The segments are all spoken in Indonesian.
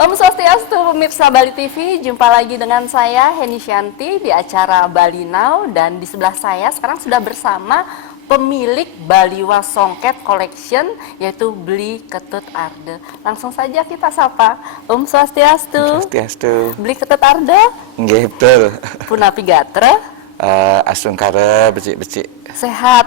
Om Swastiastu, pemirsa Bali TV, jumpa lagi dengan saya Heni Shanti di acara Bali Now, dan di sebelah saya sekarang sudah bersama pemilik Baliwa Songket Collection, yaitu Bli Ketut Arde. Langsung saja kita sapa. Om Swastiastu. Swastiastu. Bli Ketut Arde. Nggih betul. Punapi gatra. Asungkara becik-becik. Sehat.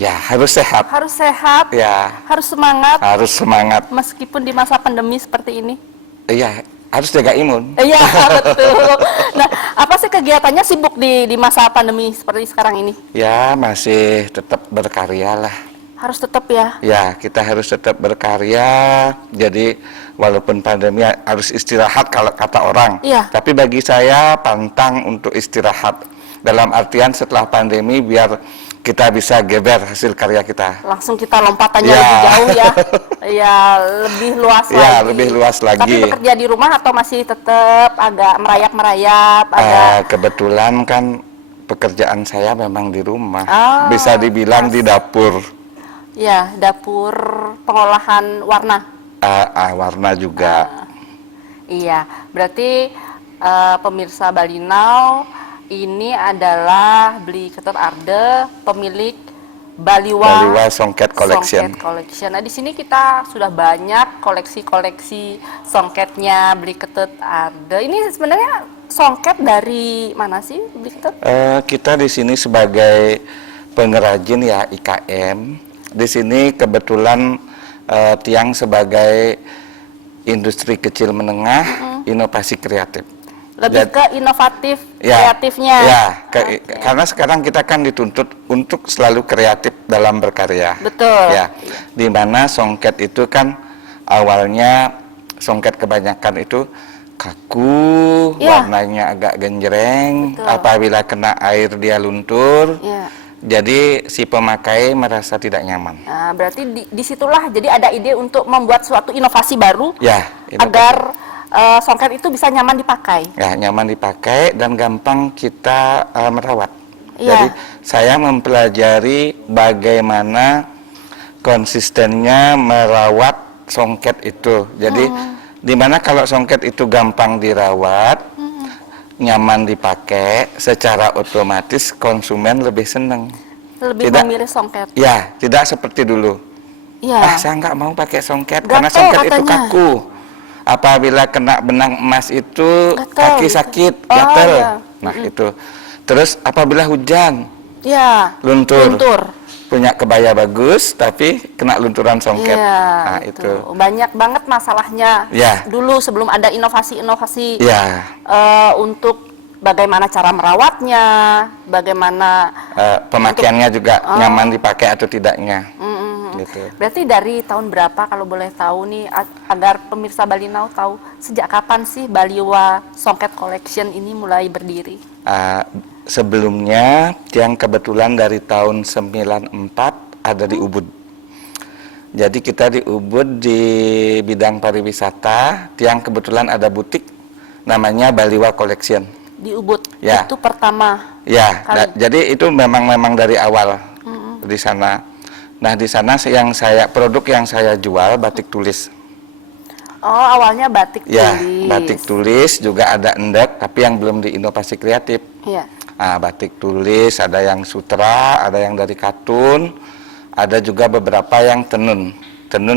Ya, harus sehat. Harus sehat. Ya. Harus semangat. Harus semangat. Meskipun di masa pandemi seperti ini. Iya, harus jaga imun. Iya, betul. Nah, apa sih kegiatannya sibuk di masa pandemi seperti sekarang ini? Ya, masih tetap berkarya lah. Harus tetap ya? Ya, kita harus tetap berkarya. Jadi, walaupun pandemi harus istirahat kalau kata orang. Iya. Tapi bagi saya pantang untuk istirahat. Dalam artian setelah pandemi biar kita bisa geber hasil karya kita. Langsung kita lompatannya Ya. lebih jauh ya. Ya, lebih luas Ya, lagi. lebih luas lagi. Tapi bekerja di rumah atau masih tetap agak merayap-merayap? Kebetulan kan pekerjaan saya memang di rumah. Oh, Bisa dibilang di dapur. Ya, dapur pengolahan warna. Warna juga. Iya, berarti pemirsa Bali Now, ini adalah Bli Ketut Arde, pemilik Baliwa Songket Collection. Songket Collection. Nah, di sini kita sudah banyak koleksi-koleksi songketnya Bli Ketut Arde. Ini sebenarnya songket dari mana sih, Bli Ketut? Kita di sini sebagai pengrajin ya IKM. Di sini kebetulan Tiang sebagai industri kecil menengah, inovasi kreatif. Lebih ke inovatif, kreatifnya. Ya, karena sekarang kita kan dituntut untuk selalu kreatif dalam berkarya. Betul. Ya, di mana songket itu kan awalnya songket kebanyakan itu kaku, warnanya agak genjreng. Betul. Apabila kena air dia luntur. Ya. Jadi si pemakai merasa tidak nyaman. Nah, berarti disitulah jadi ada ide untuk membuat suatu inovasi baru. Ya, agar songket itu bisa nyaman dipakai. Ya, nyaman dipakai dan gampang kita merawat. Iya. Jadi saya mempelajari bagaimana konsistennya merawat songket itu. Jadi dimana kalau songket itu gampang dirawat, nyaman dipakai, secara otomatis konsumen lebih senang. Lebih memilih songket. Ya, tidak seperti dulu. Iya. Saya nggak mau pakai songket Gatel karena songket katanya. itu kaku. Apabila kena benang emas itu Gatel, kaki gitu. sakit, Oh, gatel. iya. Nah, itu. Terus apabila hujan, Ya. luntur. Luntur. Punya kebaya bagus tapi kena lunturan songket. Iya. Nah, itu. Banyak banget masalahnya. Ya. Dulu sebelum ada inovasi-inovasi Ya, untuk bagaimana cara merawatnya, bagaimana pemakaiannya juga nyaman dipakai atau tidaknya. Gitu. Berarti dari tahun berapa kalau boleh tahu nih, agar pemirsa Bali Now tahu sejak kapan sih Baliwa Songket Collection ini mulai berdiri? Sebelumnya yang kebetulan dari tahun 94 ada di Ubud. Jadi kita di Ubud di bidang pariwisata, yang kebetulan ada butik namanya Baliwa Collection. Di Ubud. Ya. Itu pertama. Ya, kali. jadi itu memang dari awal di sana. Nah, di sana produk yang saya jual batik tulis. Oh, awalnya batik Ya, tulis. batik tulis juga ada endek, tapi yang belum diinovasi kreatif. Iya. Batik tulis, ada yang sutra, ada yang dari katun, ada juga beberapa yang tenun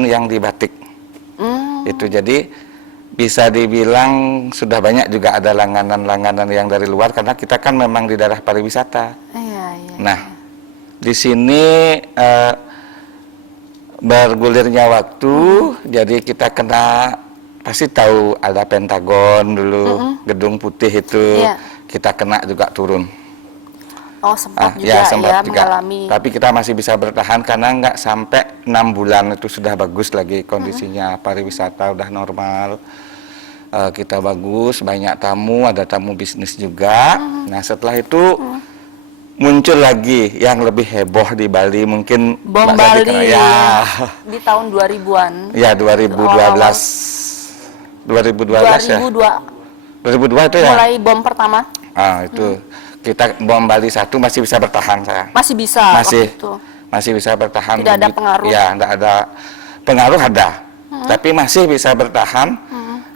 yang di batik. Itu jadi bisa dibilang sudah banyak juga ada langganan-langganan yang dari luar karena kita kan memang di daerah pariwisata. Iya. Nah, di sini bergulirnya waktu, jadi kita pasti tahu ada Pentagon dulu, Gedung Putih itu, kita kena juga turun. Oh, sempat juga sempat juga. mengalami. Tapi kita masih bisa bertahan karena nggak sampai 6 bulan itu sudah bagus lagi kondisinya, pariwisata udah normal, kita bagus, banyak tamu, ada tamu bisnis juga. Nah, setelah itu muncul lagi yang lebih heboh di Bali, mungkin Bom Mbak Sadi Bali ya. di tahun 2000-an. Ya, 2012. 2012 ya. 2002 itu ya. Mulai bom pertama. Itu kita bom Bali 1 masih bisa bertahan saya. Masih bisa Masih. waktu itu. Masih bisa bertahan. Tidak ada pengaruh. Ya, tidak ada pengaruh ada. Tapi masih bisa bertahan.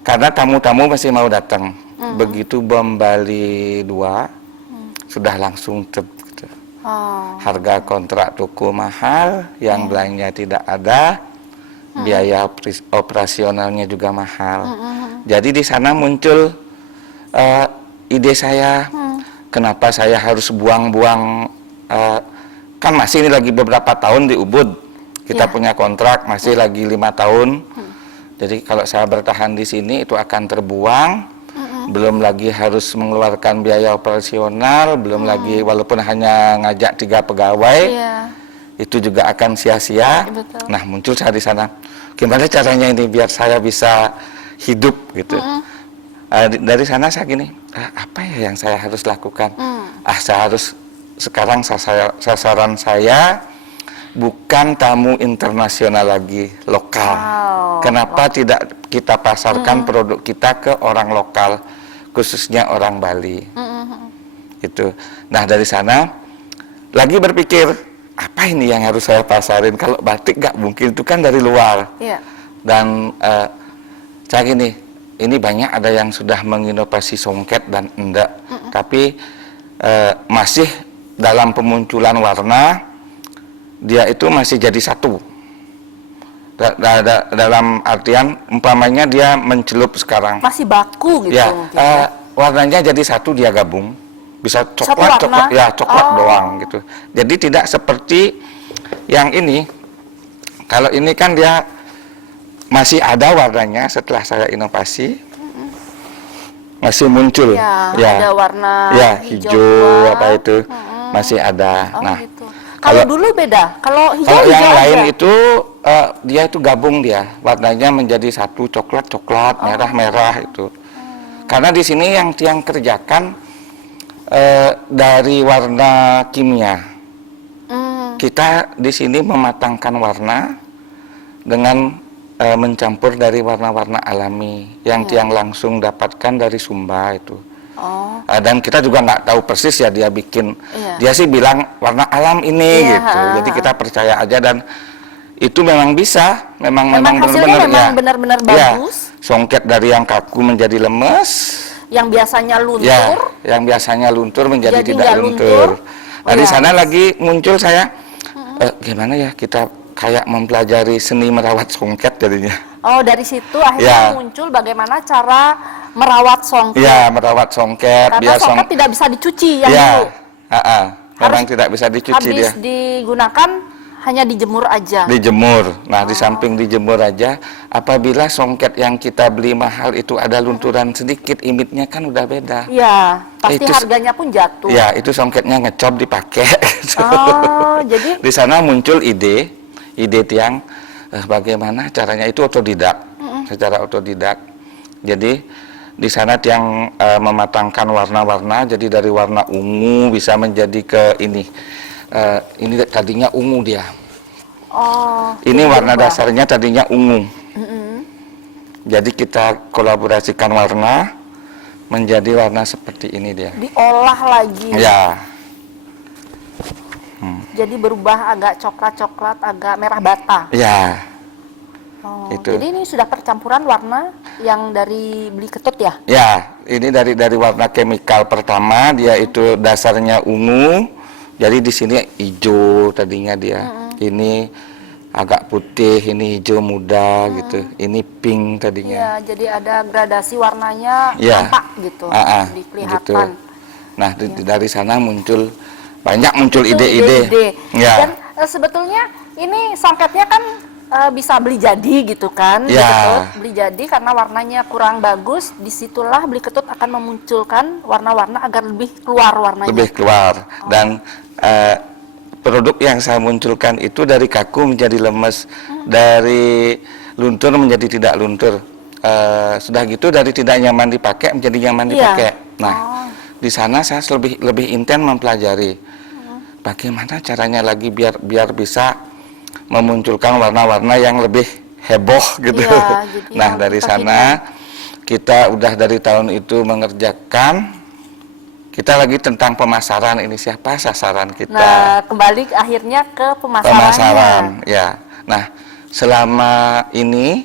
karena tamu-tamu masih mau datang. Begitu bom Bali 2 sudah langsung gitu. Harga kontrak toko mahal, yang belanja tidak ada, biaya operasionalnya juga mahal. Jadi di sana muncul ide saya, kenapa saya harus buang-buang, kan masih ini lagi beberapa tahun di Ubud. Kita punya kontrak masih lagi 5 tahun. Jadi kalau saya bertahan di sini itu akan terbuang. Belum lagi harus mengeluarkan biaya operasional, belum lagi walaupun hanya ngajak 3 pegawai, itu juga akan sia-sia. Nah, muncul saya di sana. Gimana caranya ini biar saya bisa hidup gitu. Dari sana saya gini, apa ya yang saya harus lakukan? Saya harus sekarang sasaran saya bukan tamu internasional lagi, lokal. Kenapa tidak kita pasarkan produk kita ke orang lokal, khususnya orang Bali? Itu. Nah, dari sana lagi berpikir, apa ini yang harus saya pasarin? Kalau batik nggak mungkin, itu kan dari luar. Dan saya gini, ini banyak ada yang sudah menginovasi songket dan enggak, tapi masih dalam pemunculan warna. Dia itu masih jadi satu. Dalam artian umpamanya dia mencelup sekarang. Masih baku gitu mungkin. Warnanya jadi satu, dia gabung. Bisa coklat doang gitu. Jadi tidak seperti yang ini. Kalau ini kan dia masih ada warnanya setelah saya inovasi. Masih muncul. Ada warna hijau apa itu. Masih ada. Gitu. Kalau dulu beda, kalau hijau yang aja. lain itu dia itu gabung, dia warnanya menjadi satu, coklat, merah itu. Karena di sini yang tiang kerjakan dari warna kimia. Kita di sini mematangkan warna dengan mencampur dari warna-warna alami yang tiang langsung dapatkan dari Sumba itu. Dan kita juga nggak tahu persis ya dia bikin. Dia sih bilang warna alam ini gitu. Jadi kita percaya aja, dan itu memang bisa, memang benar-benar bagus. Songket dari yang kaku menjadi lemes, yang biasanya luntur, yang biasanya luntur menjadi tidak luntur. Nah, di sana lagi muncul saya, gimana ya kita kayak mempelajari seni merawat songket jadinya. Dari situ akhirnya muncul bagaimana cara merawat songket. Merawat songket. Karena songket tidak bisa dicuci yang dulu. Memang tidak bisa dicuci dia. Habis digunakan hanya dijemur aja. Dijemur. Nah, di samping dijemur aja, apabila songket yang kita beli mahal itu ada lunturan sedikit, imitnya kan udah beda. Pasti harganya pun jatuh. Itu songketnya ngecop dipakai. Jadi di sana muncul ide tiang bagaimana caranya, itu otodidak, secara otodidak. Jadi di sana tiang mematangkan warna-warna, jadi dari warna ungu bisa menjadi ke ini. Ini tadinya ungu dia. Ini warna dasarnya tadinya ungu. Jadi kita kolaborasikan warna menjadi warna seperti ini dia. Diolah lagi. Jadi berubah agak coklat-coklat, agak merah bata. Itu. Jadi ini sudah percampuran warna yang dari beli ketut ya? Ini dari warna chemical pertama, dia itu dasarnya ungu. Jadi di sini hijau tadinya dia. Ini agak putih, ini hijau muda gitu. Ini pink tadinya. Jadi ada gradasi warnanya tampak gitu, kelihatan. Gitu. Nah, dari sana banyak muncul ide-ide. Dan sebetulnya ini songketnya kan bisa beli jadi gitu kan, beli jadi karena warnanya kurang bagus. Disitulah beli ketut akan memunculkan warna-warna agar lebih keluar warnanya. Lebih keluar. Dan produk yang saya munculkan itu dari kaku menjadi lemes, dari luntur menjadi tidak luntur. Sudah gitu dari tidak nyaman dipakai menjadi nyaman dipakai. Nah, di sana saya lebih intens mempelajari bagaimana caranya lagi biar bisa memunculkan warna-warna yang lebih heboh gitu. Nah, dari sana kita udah dari tahun itu mengerjakan. Kita lagi tentang pemasaran, ini siapa sasaran kita. Nah, kembali akhirnya ke pemasarannya. Nah, selama ini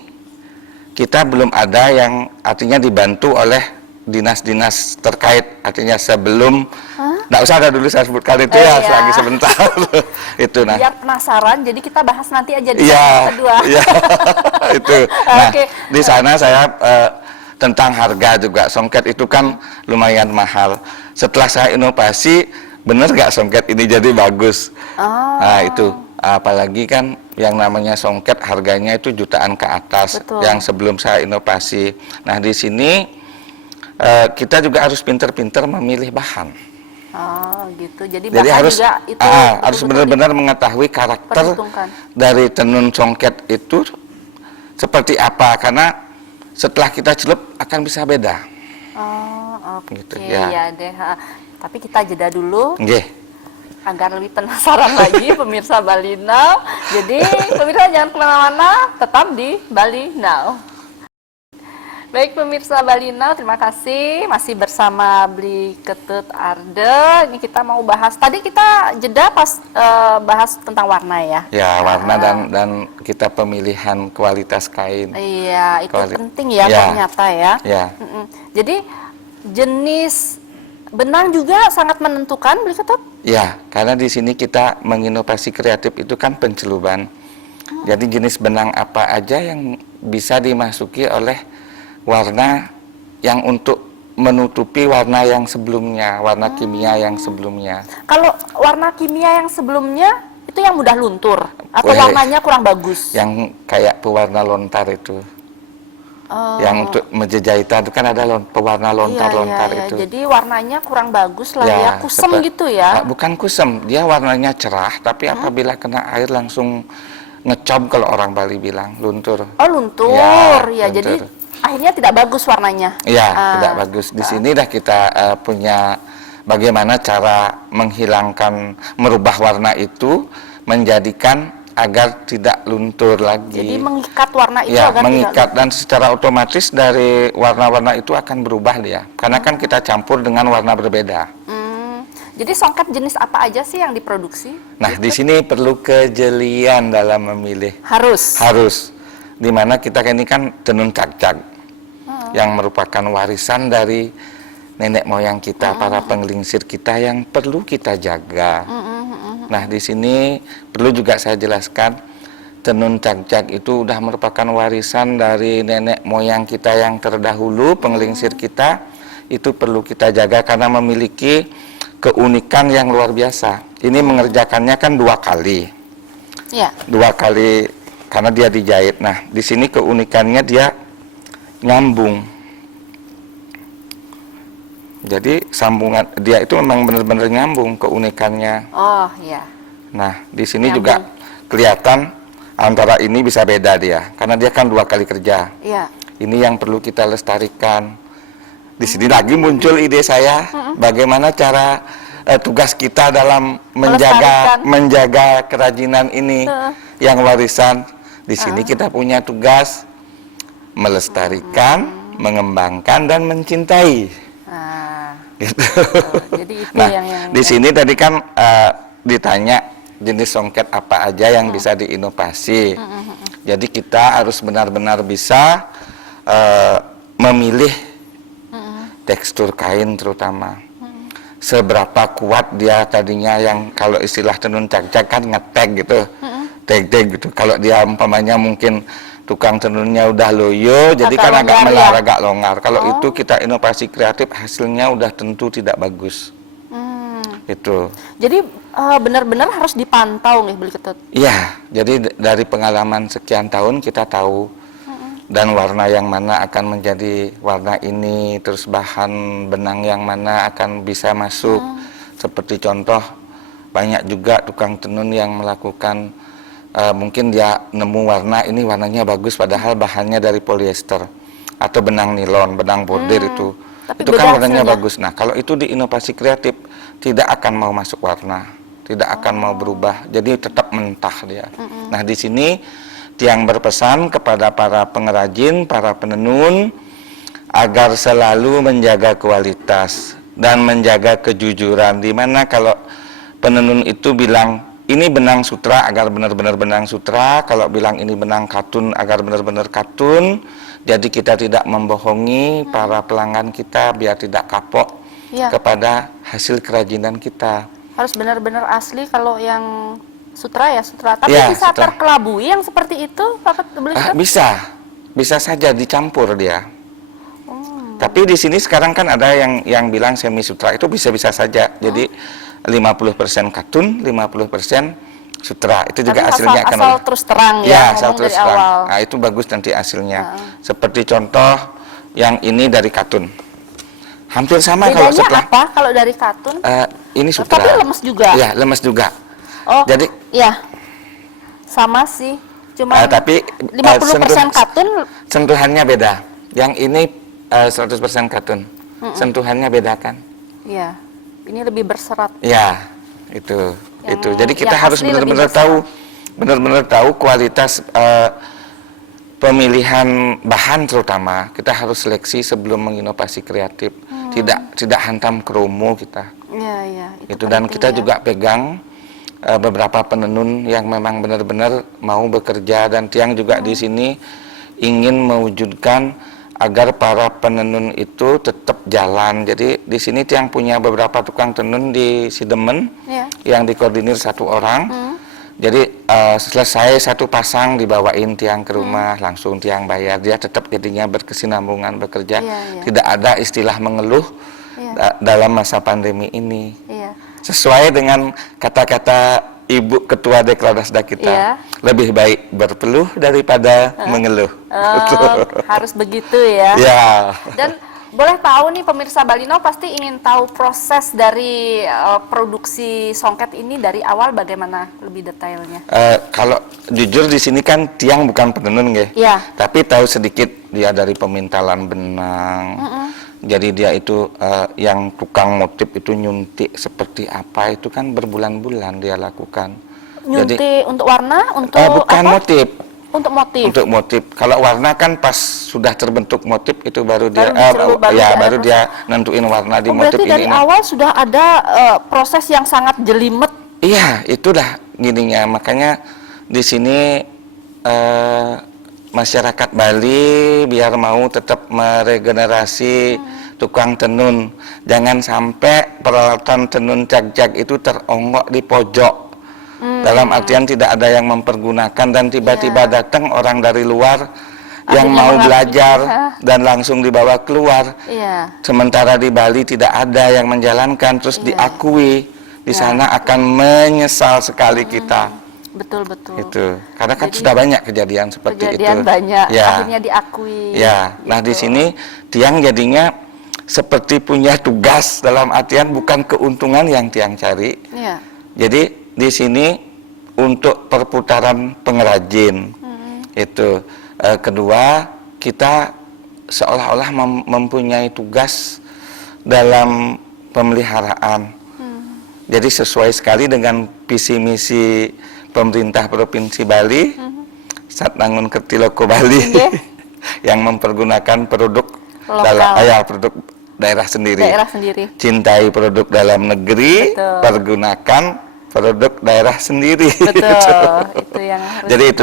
kita belum ada yang artinya dibantu oleh dinas-dinas terkait, artinya sebelum nggak usah ada dulu saya sebutkan itu ya, iya. lagi sebentar itu. Nah, Biar penasaran, jadi kita bahas nanti aja di iya, segmen kedua. iya, itu. Nah, Oke. di sana saya tentang harga juga, songket itu kan lumayan mahal. Setelah saya inovasi, bener nggak songket ini jadi bagus? Oh. Nah, itu. Apalagi kan yang namanya songket harganya itu jutaan ke atas. Betul. Yang sebelum saya inovasi. Nah, di sini kita juga harus pinter-pinter memilih bahan. Oh, gitu. Jadi Jadi bahan harus juga itu harus betul-betul benar-benar mengetahui karakter diperhitungkan. dari tenun songket itu seperti apa, karena setelah kita celup akan bisa beda. Oh, oke. Gitu, Ya ya. deh. Tapi kita jeda dulu Nggih. agar lebih penasaran lagi pemirsa Bali Now. Jadi pemirsa jangan kemana-mana, tetap di Bali Now. Baik pemirsa Bali Now, terima kasih masih bersama Bli Ketut Arde. Ini kita mau bahas, tadi kita jeda pas bahas tentang warna ya. Ya, warna dan kita pemilihan kualitas kain. Iya, itu penting ya, Ya. ternyata ya. Ya. Jadi jenis benang juga sangat menentukan, Bli Ketut? Ya, karena di sini kita menginovasi kreatif itu kan penceluban. Jadi jenis benang apa aja yang bisa dimasuki oleh warna yang untuk menutupi warna yang sebelumnya, warna kimia yang sebelumnya. Kalau warna kimia yang sebelumnya itu yang mudah luntur atau Weh. warnanya kurang bagus? Yang kayak pewarna lontar itu. Oh. Yang untuk meja jahitan itu kan ada pewarna lontar-lontar iya. itu. Jadi warnanya kurang bagus lah ya, kusem gitu ya? Bukan kusem, dia warnanya cerah, tapi apabila kena air langsung ngecom kalau orang Bali bilang, luntur. Oh, luntur. Ya, luntur. jadi akhirnya tidak bagus warnanya. Iya, tidak bagus. Di sini dah kita punya bagaimana cara menghilangkan, merubah warna itu, menjadikan agar tidak luntur lagi. Jadi mengikat warna itu Ya, agar mengikat, tidak dan secara otomatis dari warna-warna itu akan berubah dia. Karena kan kita campur dengan warna berbeda. Jadi songket jenis apa aja sih yang diproduksi? Nah, di sini perlu kejelian dalam memilih. Harus. Harus. Dimana kita ini kan tenun cak-cak, yang merupakan warisan dari nenek moyang kita, para penggelingsir kita yang perlu kita jaga. Nah, di sini perlu juga saya jelaskan, tenun cak-cak itu udah merupakan warisan dari nenek moyang kita yang terdahulu, penggelingsir kita, itu perlu kita jaga karena memiliki keunikan yang luar biasa. Ini mengerjakannya kan 2 kali. Ya. 2 kali karena dia dijahit. Nah, di sini keunikannya dia nyambung. Jadi sambungan dia itu memang benar-benar nyambung keunikannya. Oh, ya. Nah, di sini Nyambung. juga kelihatan antara ini bisa beda dia karena dia kan 2 kali kerja. Iya. Ini yang perlu kita lestarikan. Di sini lagi muncul ide saya, bagaimana cara tugas kita dalam menjaga kerajinan ini yang warisan. Di sini kita punya tugas melestarikan, mengembangkan dan mencintai. Gitu. Jadi itu Nah, yang di sini tadi kan ditanya jenis songket apa aja yang bisa diinovasi. Jadi kita harus benar-benar bisa memilih tekstur kain terutama. Seberapa kuat dia tadinya, yang kalau istilah tenun cak-cak kan ngetag gitu. Tag-tag gitu. Kalau dia umpamanya mungkin tukang tenunnya udah loyo, jadi kan agak melar, agak longgar. Kalau itu kita inovasi kreatif, hasilnya udah tentu tidak bagus. Itu. Jadi benar-benar harus dipantau nih, Bli Ketut. Iya, jadi dari pengalaman sekian tahun kita tahu dan warna yang mana akan menjadi warna ini, terus bahan benang yang mana akan bisa masuk. Seperti contoh, banyak juga tukang tenun yang melakukan mungkin dia nemu warna ini warnanya bagus padahal bahannya dari polyester atau benang nilon, benang bordir itu. Tapi itu kan warnanya hasilnya bagus. Nah, kalau itu di inovasi kreatif tidak akan mau masuk warna, tidak akan mau berubah. Jadi tetap mentah dia. Nah, di sini Tiang berpesan kepada para pengrajin, para penenun agar selalu menjaga kualitas dan menjaga kejujuran. Dimana kalau penenun itu bilang ini benang sutra agar benar-benar benang sutra, kalau bilang ini benang katun agar benar-benar katun, Jadi kita tidak membohongi para pelanggan kita biar tidak kapok Iya. kepada hasil kerajinan kita. Harus benar-benar asli kalau yang sutra ya sutra. Tapi Ya, bisa sutra. terkelabui yang seperti itu, Pak Beli? Bisa saja dicampur dia. Oh. Tapi di sini sekarang kan ada yang bilang semi sutra, itu bisa-bisa saja. Jadi 50% katun, 50% sutra. Itu juga Tapi hasilnya akan asal terus terang ya, asal ngomong terus dari terang. awal. Nah, itu bagus nanti hasilnya. Seperti contoh yang ini dari katun. Hampir sama kalau Bedanya sutra. apa kalau dari katun? Ini sutra. Tapi lemes juga. Iya, lemes juga. Oh, Jadi ya. Sama sih. Cuma tapi 50% katun. sentuhannya beda. Yang ini 100% katun. Sentuhannya beda kan? Iya. Ini lebih berserat. Ya, itu. Jadi kita yang harus asli lebih benar-benar tahu kualitas pemilihan bahan, terutama kita harus seleksi sebelum menginovasi kreatif. Tidak hantam kromo kita. Iya, iya. Itu dan penting kita ya. juga pegang beberapa penenun yang memang benar-benar mau bekerja, dan Tiang juga di sini ingin mewujudkan agar para penenun itu tetap jalan. Jadi di sini Tiang punya beberapa tukang tenun di Sidemen Iya. yang dikoordinir satu orang. Jadi selesai satu pasang dibawain Tiang ke rumah, langsung Tiang bayar. Dia tetap jadinya berkesinambungan bekerja. Iya, iya. Tidak ada istilah mengeluh dalam masa pandemi ini. Iya. Sesuai dengan kata-kata Ibu Ketua Dekradasda kita, Iya. lebih baik berpeluh daripada mengeluh. Oh, harus begitu ya. Ya. Dan boleh tahu nih pemirsa Balino pasti ingin tahu proses dari produksi songket ini dari awal bagaimana lebih detailnya. Kalau jujur di sini kan Tiang bukan penenun, nggih. Iya. Tapi tahu sedikit dia dari pemintalan benang. Jadi dia itu yang tukang motif itu nyuntik seperti apa itu kan berbulan-bulan dia lakukan. Nyuntik Jadi untuk warna, untuk bukan apa? motif. Untuk motif. Untuk motif. Kalau warna kan pas sudah terbentuk motif itu baru dia baru dia nentuin warna di motif berarti ini. dari awal sudah ada proses yang sangat jelimet. Iya, itulah gininya. Makanya di sini masyarakat Bali biar mau tetap meregenerasi tukang tenun. Jangan sampai peralatan tenun jak-jak itu teronggok di pojok. Dalam artian tidak ada yang mempergunakan, dan tiba-tiba datang orang dari luar yang Akhirnya mau mengakui, belajar dan langsung dibawa keluar. Iya. Sementara di Bali tidak ada yang menjalankan, terus diakui. Di sana akan menyesal sekali kita. Betul, betul. Itu. Karena kan Jadi, sudah banyak kejadian seperti itu. Kejadian banyak, Ya. akhirnya diakui. Ya. Nah, di Gitu. sini Tiang jadinya seperti punya tugas, dalam artian bukan keuntungan yang Tiang cari. Iya. Jadi di sini untuk perputaran pengrajin. Itu. Kedua, kita seolah-olah mempunyai tugas dalam pemeliharaan. Jadi sesuai sekali dengan visi misi pemerintah Provinsi Bali, Satnangun Kertiloko Bali, yang mempergunakan produk Lokal. produk daerah sendiri. Daerah sendiri. Cintai produk dalam negeri, Betul. pergunakan produk daerah sendiri. Betul. Itu yang harus. Jadi itu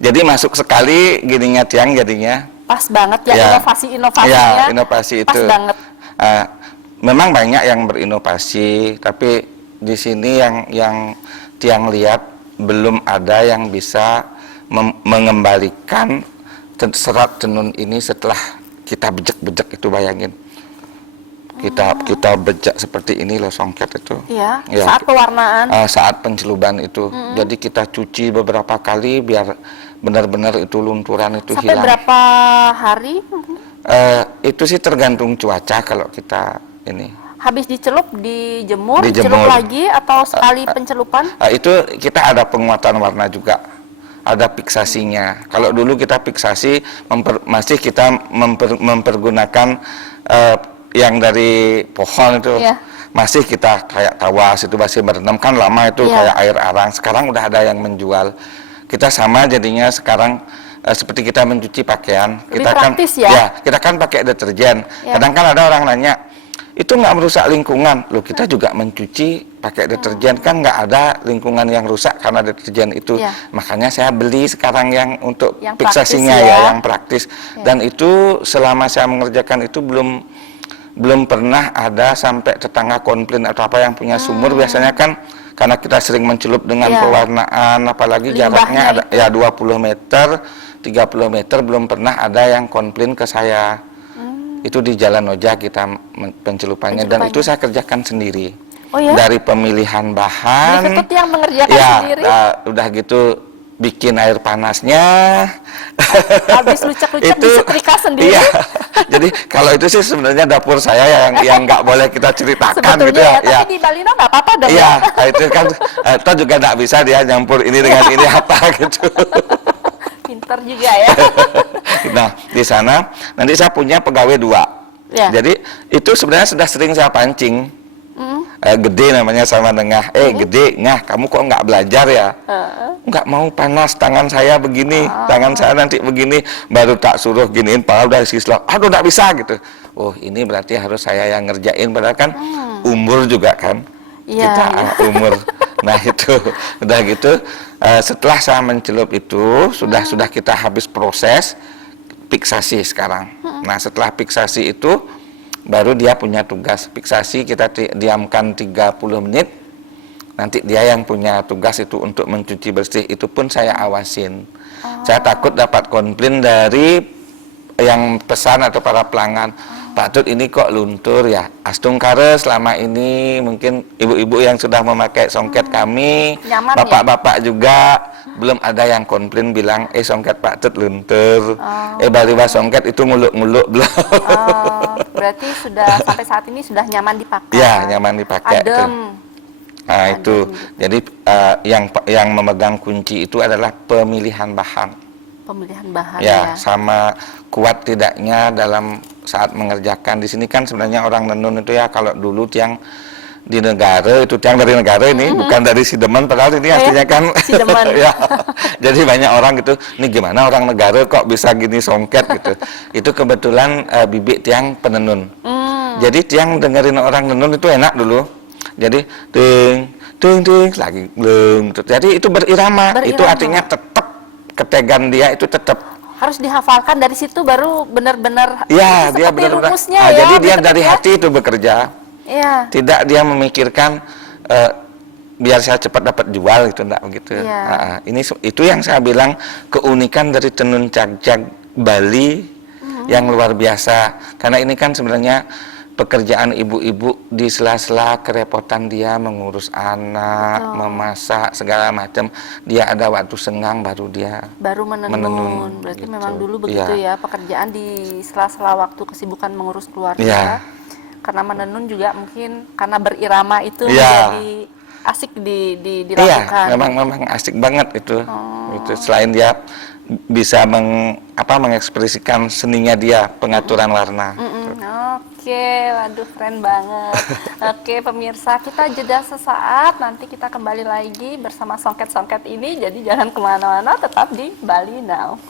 jadi masuk sekali gininya Tiang jadinya. Pas banget ya, Ya. inovasi-inovasinya. Ya, inovasi pas itu. banget. Memang banyak yang berinovasi, tapi di sini yang Tiang lihat belum ada yang bisa mengembalikan serat tenun ini setelah kita bejek-bejek itu, bayangin. Kita bejak seperti ini loh songket itu. Iya, Ya. saat pewarnaan. Saat penceluban itu. Jadi kita cuci beberapa kali biar benar-benar itu lunturan itu Sampai hilang. berapa hari? Itu sih tergantung cuaca kalau kita ini. Habis dicelup, dijemur, Dijemur. dicelup lagi atau sekali pencelupan? Itu kita ada penguatan warna juga, ada fiksasinya. Kalau dulu kita fiksasi, masih kita mempergunakan yang dari pohon itu. Iya. Masih kita kayak tawas itu masih berendam, kan lama itu Iya. kayak air arang. Sekarang udah ada yang menjual. Kita sama jadinya sekarang seperti kita mencuci pakaian. Lebih Kita praktis ya? kita kan pakai deterjen. Iya. Kadang kan ada orang nanya, itu nggak merusak lingkungan. Loh, kita juga mencuci pakai deterjen, kan nggak ada lingkungan yang rusak karena deterjen itu. Ya. Makanya saya beli sekarang yang untuk Yang fiksasinya praktis ya, ya. yang praktis. Ya. Dan itu selama saya mengerjakan itu belum pernah ada sampai tetangga komplain atau apa yang punya sumur. Biasanya kan karena kita sering mencelup dengan Ya. pewarnaan, apalagi Limbahnya jaraknya ada itu. ya 20 meter, 30 meter, belum pernah ada yang komplain ke saya. Itu di Jalan Oja kita pencelupannya, dan itu saya kerjakan sendiri. Oh ya? Dari pemilihan bahan. Beli Ketut yang mengerjakan ya, sendiri? udah gitu bikin air panasnya. Habis lucek-lucek Itu disetrika sendiri? Iya. Jadi kalau itu sih sebenarnya dapur saya yang nggak boleh kita ceritakan Sebetulnya gitu ya. ya, tapi di Balino nggak apa-apa dong Iya, ya? itu kan toh juga nggak bisa dia nyampur ini dengan ini apa gitu. Pinter juga ya. Nah, di sana nanti saya punya pegawai 2. Ya. Jadi itu sebenarnya sudah sering saya pancing. Gede namanya sama Nengah. Gede, Ngah, kamu kok nggak belajar ya? Nggak mau, panas tangan saya begini, tangan saya nanti begini, baru tak suruh giniin, padahal udah sislah. Aduh, nggak bisa gitu. Oh, ini berarti harus saya yang ngerjain, padahal kan umur juga kan. Iya, Kita iya. umur. Nah itu udah gitu. Setelah saya mencelup itu sudah kita habis proses fiksasi sekarang. Nah setelah fiksasi itu baru dia punya tugas fiksasi, kita diamkan 30 menit. Nanti dia yang punya tugas itu untuk mencuci bersih, itu pun saya awasin. Saya takut dapat komplain dari yang pesan atau para pelanggan. Pak Tut, ini kok luntur ya? Astung kare selama ini mungkin ibu-ibu yang sudah memakai songket kami, Nyaman bapak-bapak juga belum ada yang komplain bilang songket Pak Tut luntur, baliwa songket itu nguluk-nguluk belum. Berarti sudah sampai saat ini sudah nyaman dipakai. Ya, nyaman dipakai. Adem. Nah itu, jadi yang memegang kunci itu adalah pemilihan bahan. Pemilihan bahan Ya, ya. sama kuat tidaknya dalam saat mengerjakan. Di sini kan sebenarnya orang Nenun itu ya, kalau dulu tiang di negara itu tiang dari negara ini, bukan dari Sidemen, padahal ini aslinya kan Sidemen. ya. Jadi banyak orang gitu, ini gimana orang negara kok bisa gini songket gitu. Itu kebetulan bibit tiang penenun. Jadi tiang dengerin orang Nenun itu enak dulu. Jadi ting ting ting lagi leng. Jadi itu berirama. Itu artinya tetap ketegan dia itu tetap harus dihafalkan, dari situ baru benar-benar ya, dia seperti benar-benar. rumusnya ya. Jadi dia dari hati itu bekerja. Iya. Tidak dia memikirkan biar saya cepat dapat jual, itu enggak begitu. Iya. Itu yang saya bilang keunikan dari tenun Cagjag Bali yang luar biasa. Karena ini kan sebenarnya pekerjaan ibu-ibu di sela-sela kerepotan dia mengurus anak, memasak segala macam, dia ada waktu senggang baru dia menenun. Berarti gitu. memang dulu begitu ya, pekerjaan di sela-sela waktu kesibukan mengurus keluarga. Iya. Karena menenun juga mungkin karena berirama itu Iya. menjadi asik dilakukan. Iya, memang asik banget itu. Itu selain dia bisa mengekspresikan seninya dia, pengaturan warna. Oke, waduh keren banget. Oke pemirsa, kita jeda sesaat, nanti kita kembali lagi bersama songket-songket ini. Jadi jangan kemana-mana, tetap di Bali Now.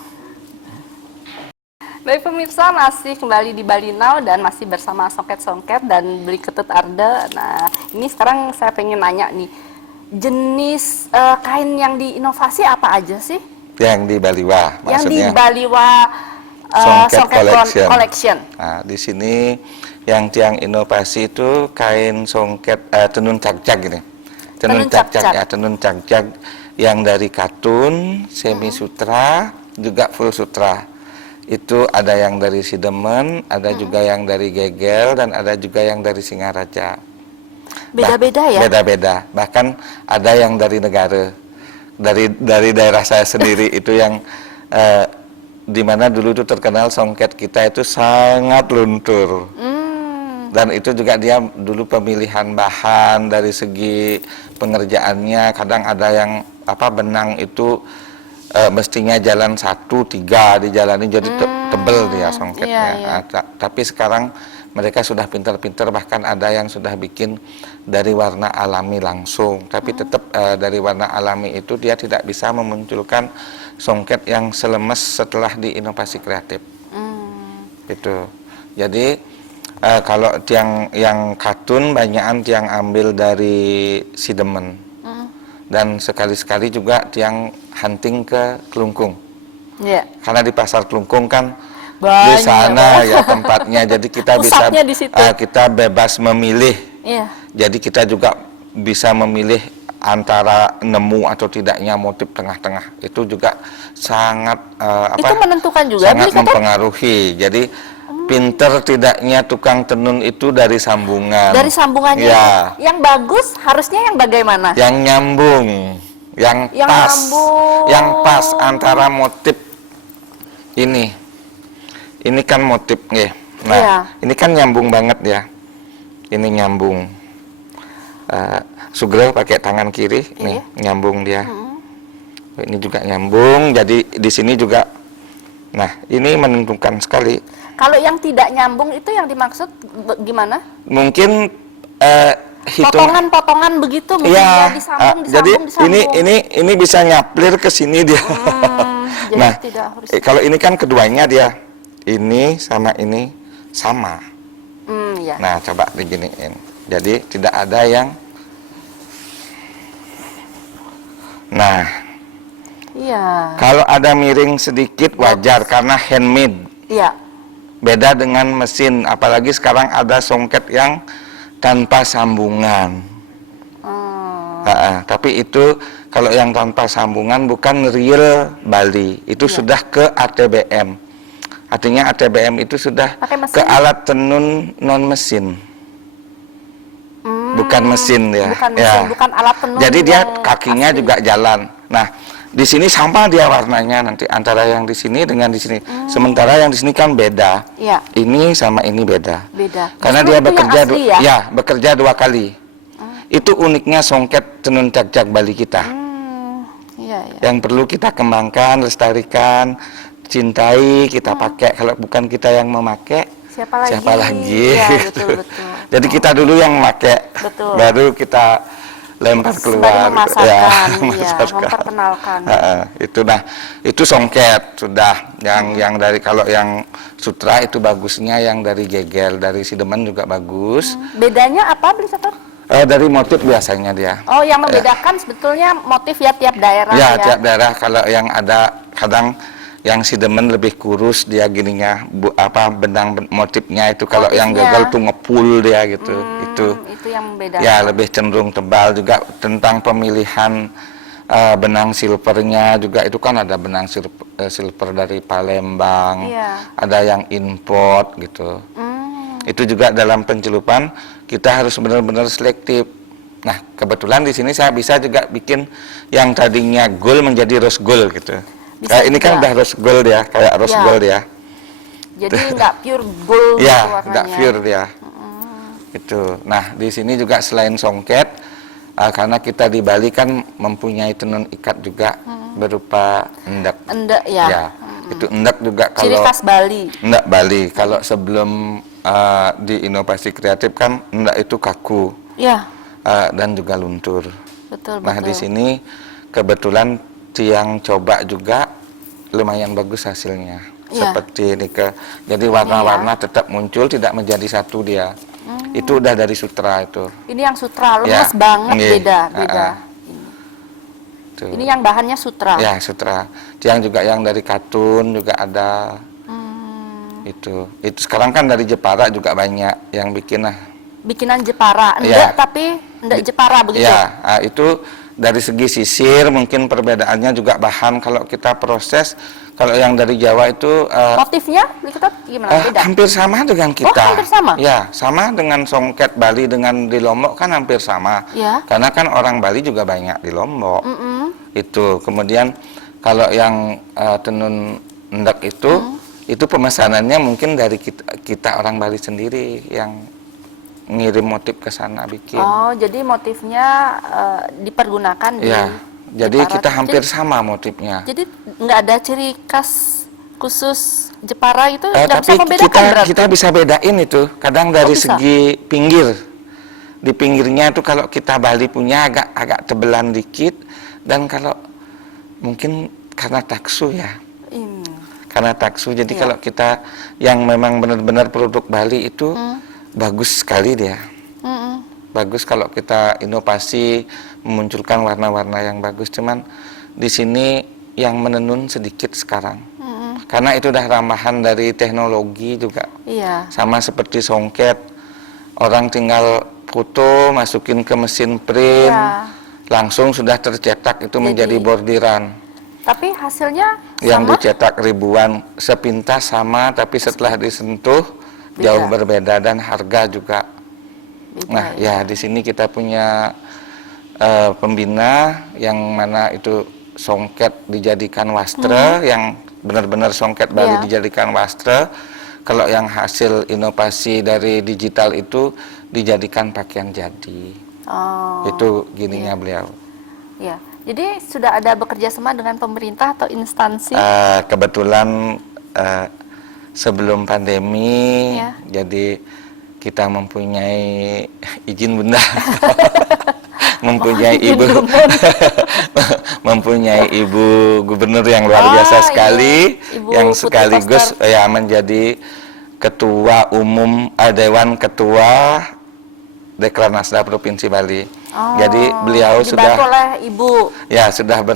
Baik pemirsa, masih kembali di Bali Now dan masih bersama songket-songket dan Beli Ketut Arde. Nah ini sekarang saya pengen nanya nih, jenis kain yang diinovasi apa aja sih? Yang di Baliwa maksudnya. Yang di Baliwa Songket Collection. Nah, di sini yang tiang inovasi itu kain songket tenun Cagjag ini. Tenun Cagjag ya, tenun Cagjag yang dari katun, semi sutra, juga full sutra. Itu ada yang dari Sidemen, ada juga yang dari Gegel, dan ada juga yang dari Singaraja. Beda-beda ya? Beda-beda. Bahkan ada yang dari negara. Dari daerah saya sendiri itu yang di mana dulu itu terkenal songket kita itu sangat luntur. Dan itu juga dia dulu pemilihan bahan dari segi pengerjaannya, kadang ada yang benang itu mestinya jalan 1-3 dijalani jadi tebel dia songketnya. Iya. Tapi sekarang mereka sudah pintar-pintar, bahkan ada yang sudah bikin dari warna alami langsung. Tapi tetap dari warna alami itu dia tidak bisa memunculkan songket yang selemes setelah diinovasi kreatif. Itu. Jadi Kalau tiang yang katun banyakan tiang ambil dari Sidemen. Dan sekali-sekali juga tiang hunting ke Kelungkung. Iya. Karena di pasar Kelungkung kan di Banyak sana banget. ya tempatnya, jadi kita bisa Pusatnya di situ. kita bebas memilih. Iya. Jadi kita juga bisa memilih antara nemu atau tidaknya motif tengah-tengah. Itu juga sangat Itu menentukan juga, sangat Beli Kata? mempengaruhi. Jadi pinter tidaknya tukang tenun itu dari sambungan. Dari sambungannya Ya, itu. Yang bagus harusnya yang bagaimana? yang nyambung, yang Yang pas, nyambung. yang pas antara motif ini. Ini kan motif, ya. Nah, Iya. ini kan nyambung banget ya. Ini nyambung. Sugro pakai tangan kiri, nih nyambung dia. Ini juga nyambung. Jadi di sini juga. Nah, ini menentukan sekali. Kalau yang tidak nyambung itu yang dimaksud gimana? Mungkin hitung. Potongan-potongan begitu mungkin ya, disambung, jadi ini bisa nyaplir ke sini dia. Jadi Nah, tidak harus. kalau ini kan keduanya dia, ini sama ini sama. Ya. Nah, coba diginiin. Jadi tidak ada yang. Nah, Iya. kalau ada miring sedikit wajar karena handmade. Iya. Beda dengan mesin, apalagi sekarang ada songket yang tanpa sambungan. Tapi itu kalau yang tanpa sambungan bukan real Bali, itu sudah ke ATBM. Artinya ATBM itu sudah ke alat tenun non mesin. Bukan mesin ya. Bukan mesin, bukan alat tenun. Jadi dia yang kakinya asli. juga jalan. Nah, di sini sama dia warnanya nanti antara yang di sini dengan di sini. Sementara yang di sini kan beda. Iya. Ini sama ini beda. Beda. Karena Justru dia itu yang bekerja asli ya? bekerja 2 kali. Itu uniknya songket tenun cak-cak Bali kita. Iya, iya. Yang perlu kita kembangkan, lestarikan, cintai, kita pakai. Kalau bukan kita yang memakai, Siapa lagi? Iya, betul, betul. Jadi kita dulu yang memakai, Betul. baru kita lempar Sembari keluar. memasarkan, iya, memasarkan. memperkenalkan. Itu songket sudah. Yang dari kalau yang sutra itu bagusnya yang dari Gegel, dari Sidemen juga bagus. Bedanya apa, Beli Kata? Dari motif biasanya dia. Oh, yang membedakan sebetulnya motif ya tiap daerah ya. Tiap daerah. Kalau yang ada kadang yang Sidemen lebih kurus dia gininya, benang motifnya itu. Kalau yang Gegel tuh ngepul dia gitu. Itu yang membedakan. Ya, lebih cenderung tebal juga. Tentang pemilihan benang silvernya juga, itu kan ada benang silver dari Palembang. Iya. Ada yang import gitu. Itu juga dalam pencelupan kita harus benar-benar selektif. Nah, kebetulan di sini saya bisa juga bikin yang tadinya gold menjadi rose gold gitu. Kayak ini kan udah rose gold ya, kayak rose gold ya. Jadi nggak pure gold gitu Ya, warnanya. nggak pure dia. Itu. Nah, di sini juga selain songket, karena kita di Bali kan mempunyai tenun ikat juga berupa endek. Endek ya. Ya, itu endek juga Ciri kalau khas Bali. endek Bali. Kalau sebelum di inovasi kreatif kan endek itu kaku. Ya. Dan juga luntur. Betul, Nah, betul. di sini kebetulan tiang coba juga lumayan bagus hasilnya. Iya. Seperti ini jadi warna-warna tetap muncul, tidak menjadi satu dia. Itu udah dari sutra itu. Ini yang sutra, lemes Ya, banget, nggih. beda. Tuh. Ini yang bahannya sutra. Ya, sutra. Tiang juga yang dari katun juga ada. Itu sekarang kan dari Jepara juga banyak yang bikin Bikinan Jepara, Ya. tapi endek Jepara begitu. Ya, itu dari segi sisir mungkin perbedaannya juga bahan. Kalau kita proses, kalau yang dari Jawa itu Motifnya kita gimana? Beda. hampir sama dengan kita. Oh, hampir sama? Ya, sama dengan songket Bali dengan di Lombok kan hampir sama. Ya. Karena kan orang Bali juga banyak di Lombok. Itu. Kemudian kalau yang tenun endek itu pemesanannya mungkin dari kita orang Bali sendiri yang ngirim motif ke sana bikin. Oh, jadi motifnya dipergunakan di Ya, jadi Jepara. kita hampir sama motifnya. Jadi nggak ada ciri khas khusus Jepara itu nggak bisa Tapi membedakan berarti. kita bisa bedain itu. Kadang dari bisa? segi pinggir. Di pinggirnya itu kalau kita Bali punya agak tebelan dikit, dan kalau mungkin karena taksu ya. Karena taksu. Jadi kalau kita yang memang benar-benar produk Bali itu bagus sekali dia. Bagus kalau kita inovasi memunculkan warna-warna yang bagus. Cuman di sini yang menenun sedikit sekarang. Karena itu udah ramahan dari teknologi juga. Iya. Sama seperti songket, orang tinggal foto, masukin ke mesin print, Iya. langsung sudah tercetak itu menjadi bordiran. Tapi hasilnya Yang sama? dicetak ribuan, sepintas sama, tapi setelah disentuh jauh berbeda dan harga juga. Beda, Nah, ya di sini kita punya pembina yang mana itu songket dijadikan wastra, yang benar-benar songket Bali Iya. dijadikan wastra. Kalau yang hasil inovasi dari digital itu dijadikan pakaian jadi. Oh, Itu gininya beliau. iya. Jadi sudah ada bekerja sama dengan pemerintah atau instansi? Kebetulan sebelum pandemi, Ya. jadi kita mempunyai izin bunda, mempunyai izin ibu, lumun. mempunyai ibu gubernur yang luar Oh, biasa iya. sekali, Ibu yang Putri sekaligus Koster. ya menjadi ketua umum Dewan Ketua Dekranasda Provinsi Bali. Oh, Jadi beliau dibantu sudah oleh ibu. ya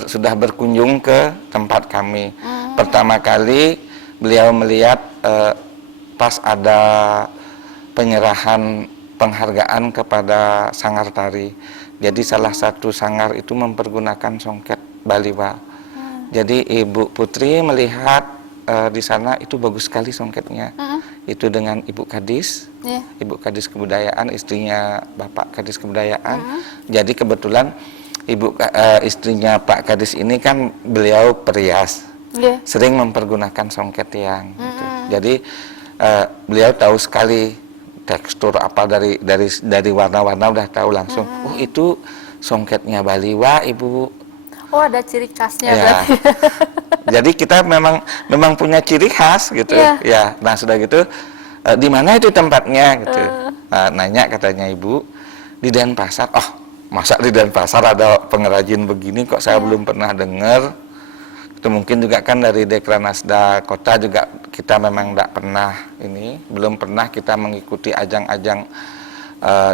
sudah berkunjung ke tempat kami. Pertama kali beliau melihat pas ada penyerahan penghargaan kepada sanggar tari. Jadi salah satu sanggar itu mempergunakan songket Baliwa. Jadi Ibu Putri melihat di sana itu bagus sekali songketnya. Itu dengan Ibu Kadis, Iya. Ibu Kadis Kebudayaan, istrinya Bapak Kadis Kebudayaan. Jadi kebetulan istrinya Pak Kadis ini kan beliau perias, Iya. sering mempergunakan songket yang gitu. Jadi beliau tahu sekali tekstur apa dari warna-warna, udah tahu langsung. Oh itu songketnya Baliwa, Ibu. Oh, ada ciri khasnya Ya. berarti. Jadi kita memang punya ciri khas gitu. Iya. Ya. Nah sudah gitu, di mana itu tempatnya gitu. Nanya katanya ibu, di Denpasar. Oh masa di Denpasar ada pengrajin begini kok saya belum pernah dengar. Itu mungkin juga kan dari Dekranasda Kota juga kita memang tidak pernah belum pernah kita mengikuti ajang-ajang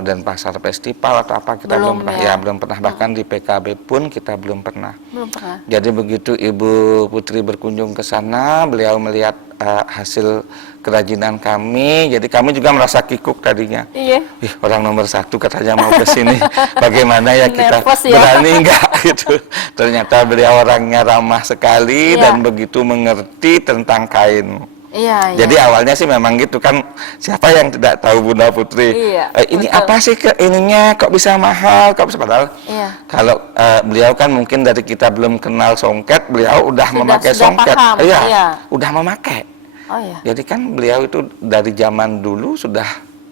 Denpasar Festival atau apa, kita belum pernah, belum pernah, bahkan di PKB pun kita belum pernah. Belum pernah. Jadi begitu Ibu Putri berkunjung ke sana, beliau melihat hasil kerajinan kami, jadi kami juga merasa kikuk tadinya. Iya. Ih, orang nomor 1 katanya mau ke sini, bagaimana ya kita Nervous ya. berani enggak gitu. Ternyata beliau orangnya ramah sekali dan begitu mengerti tentang kain. Iya, Jadi awalnya sih memang gitu kan, siapa yang tidak tahu Bunda Putri? Iya, Ini betul. apa sih ininya kok bisa mahal, kok bisa, padahal kalau beliau kan mungkin dari kita belum kenal songket, beliau udah memakai songket. Paham, Udah memakai. Oh iya. Jadi kan beliau itu dari zaman dulu sudah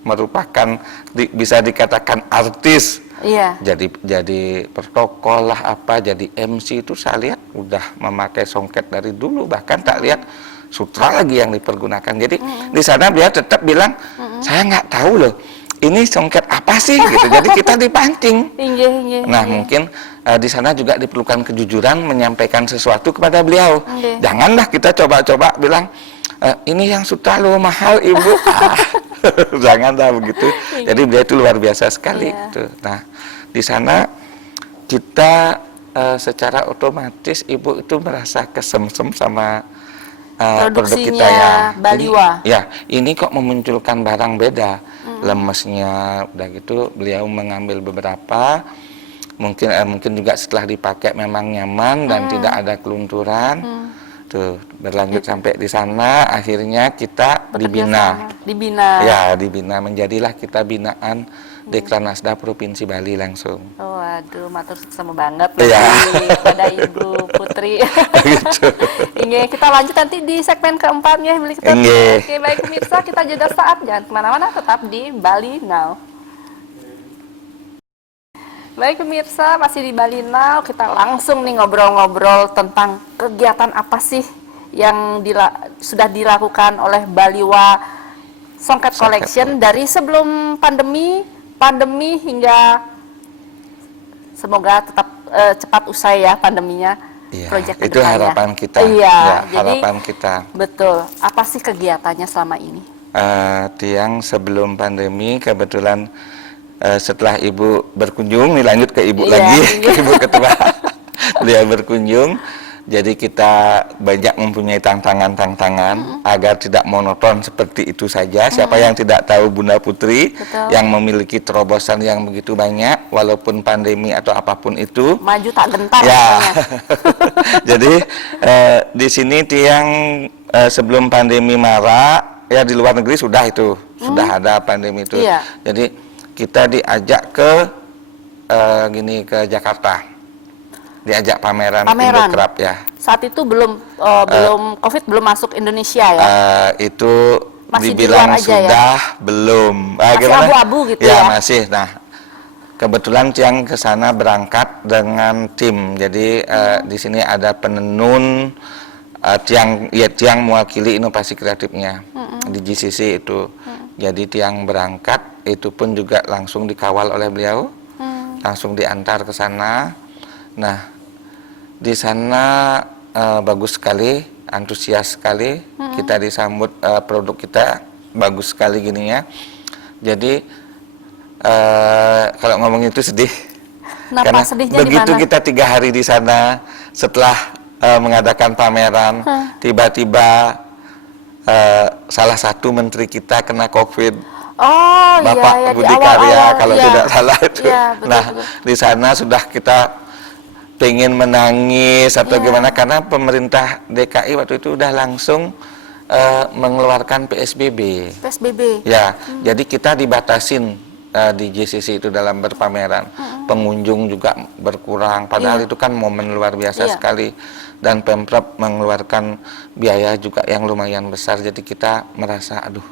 merupakan bisa dikatakan artis. Iya. Jadi protokol lah apa, jadi MC itu saya lihat udah memakai songket dari dulu, bahkan tak lihat sutra lagi yang dipergunakan. Jadi di sana beliau tetap bilang, saya nggak tahu loh, ini songket apa sih gitu. Jadi kita dipancing. Nah mungkin di sana juga diperlukan kejujuran menyampaikan sesuatu kepada beliau. Janganlah kita coba-coba bilang, ini yang sutra loh mahal ibu. Janganlah begitu. Jadi beliau itu luar biasa sekali. Gitu. Nah di sana kita secara otomatis ibu itu merasa kesemsem sama produk kita ya. Baliwa. Ini kok memunculkan barang beda. Lemesnya udah gitu beliau mengambil beberapa, mungkin juga setelah dipakai memang nyaman dan tidak ada kelunturan. Tuh berlanjut sampai di sana, akhirnya kita dibina. Dibina, menjadilah kita binaan Dekranasda Provinsi Bali langsung. Oh, aduh, matur sama banget pada Ibu Putri. Gitu. Kita lanjut nanti di segmen keempatnya. Oke, baik pemirsa, kita jeda saat, jangan kemana-mana, tetap di Bali Now. Baik pemirsa, masih di Bali Now, kita langsung nih ngobrol-ngobrol tentang kegiatan apa sih yang sudah dilakukan oleh Baliwa Songket Collection dari sebelum pandemi hingga semoga tetap cepat usai ya pandeminya. Proyek itu harapan kita. Iya, harapan kita. Betul. Apa sih kegiatannya selama ini? Tiang sebelum pandemi kebetulan setelah Ibu berkunjung, lanjut ke Ibu Iya, lagi, iya. ke Ibu Ketua. Beliau berkunjung, jadi kita banyak mempunyai tantangan-tantangan agar tidak monoton seperti itu saja. Siapa yang tidak tahu Bunda Putri Betul. yang memiliki terobosan yang begitu banyak, walaupun pandemi atau apapun itu. Maju tak gentar. Ya, katanya. jadi di sini Tiang sebelum pandemi marak, ya di luar negeri sudah itu, sudah ada pandemi itu. Iya. Jadi kita diajak ke ke Jakarta, diajak pameran Indokraft ya. Saat itu belum COVID belum masuk Indonesia ya. Itu Masih di dibilang luar aja ya? sudah belum. Masih Gimana? abu-abu gitu ya? Masih. Nah, kebetulan Tiang ke sana berangkat dengan tim. Jadi di sini ada penenun, Tiang mewakili inovasi kreatifnya di GCC itu. Jadi Tiang berangkat, itu pun juga langsung dikawal oleh beliau, langsung diantar ke sana. Nah, di sana bagus sekali, antusias sekali, kita disambut, produk kita bagus sekali gininya. Jadi kalau ngomong itu sedih. Kenapa Karena sedihnya begitu di mana? kita 3 hari di sana setelah mengadakan pameran, tiba-tiba salah satu menteri kita kena COVID. Oh Bapak iya, di Budi Karya awal-awal, kalau iya. tidak salah itu. Iya, betul, Nah, betul. di sana sudah kita pengen menangis atau Iya. gimana, karena pemerintah DKI waktu itu udah langsung mengeluarkan PSBB. PSBB. Ya, jadi kita dibatasin di JCC itu dalam berpameran. Pengunjung juga berkurang, padahal Iya. itu kan momen luar biasa Iya. sekali. Dan Pemprov mengeluarkan biaya juga yang lumayan besar, jadi kita merasa aduh,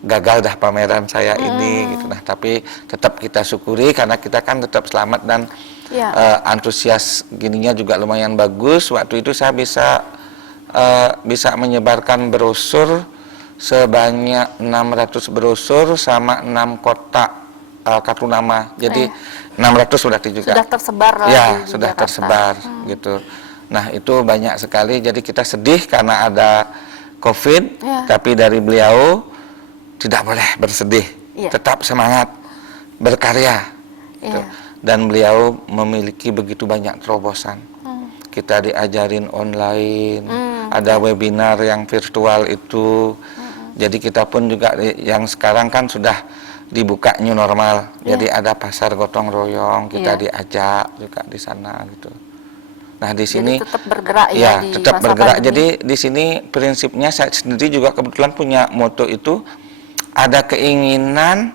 gagal dah pameran saya ini gitu. Nah, tapi tetap kita syukuri karena kita kan tetap selamat dan Iya. antusias gininya juga lumayan bagus. Waktu itu saya bisa menyebarkan brosur sebanyak 600 brosur sama 6 kotak kartu nama. Jadi 600 sudah juga. Sudah tersebar lah Ya, di sudah Jakarta. tersebar gitu. Nah, itu banyak sekali. Jadi kita sedih karena ada COVID, Iya. tapi dari beliau tidak boleh bersedih. Iya. Tetap semangat berkarya. Gitu. Iya. Dan beliau memiliki begitu banyak terobosan. Kita diajarin online, ada webinar yang virtual itu. Jadi kita pun juga yang sekarang kan sudah dibuka new normal. Jadi ada pasar gotong royong, kita Iya. diajak juga di sana gitu. Nah, di sini Jadi tetap bergerak ya, ya, di tetap masa bergerak. pandemi. Jadi di sini prinsipnya saya sendiri juga kebetulan punya moto itu, ada keinginan,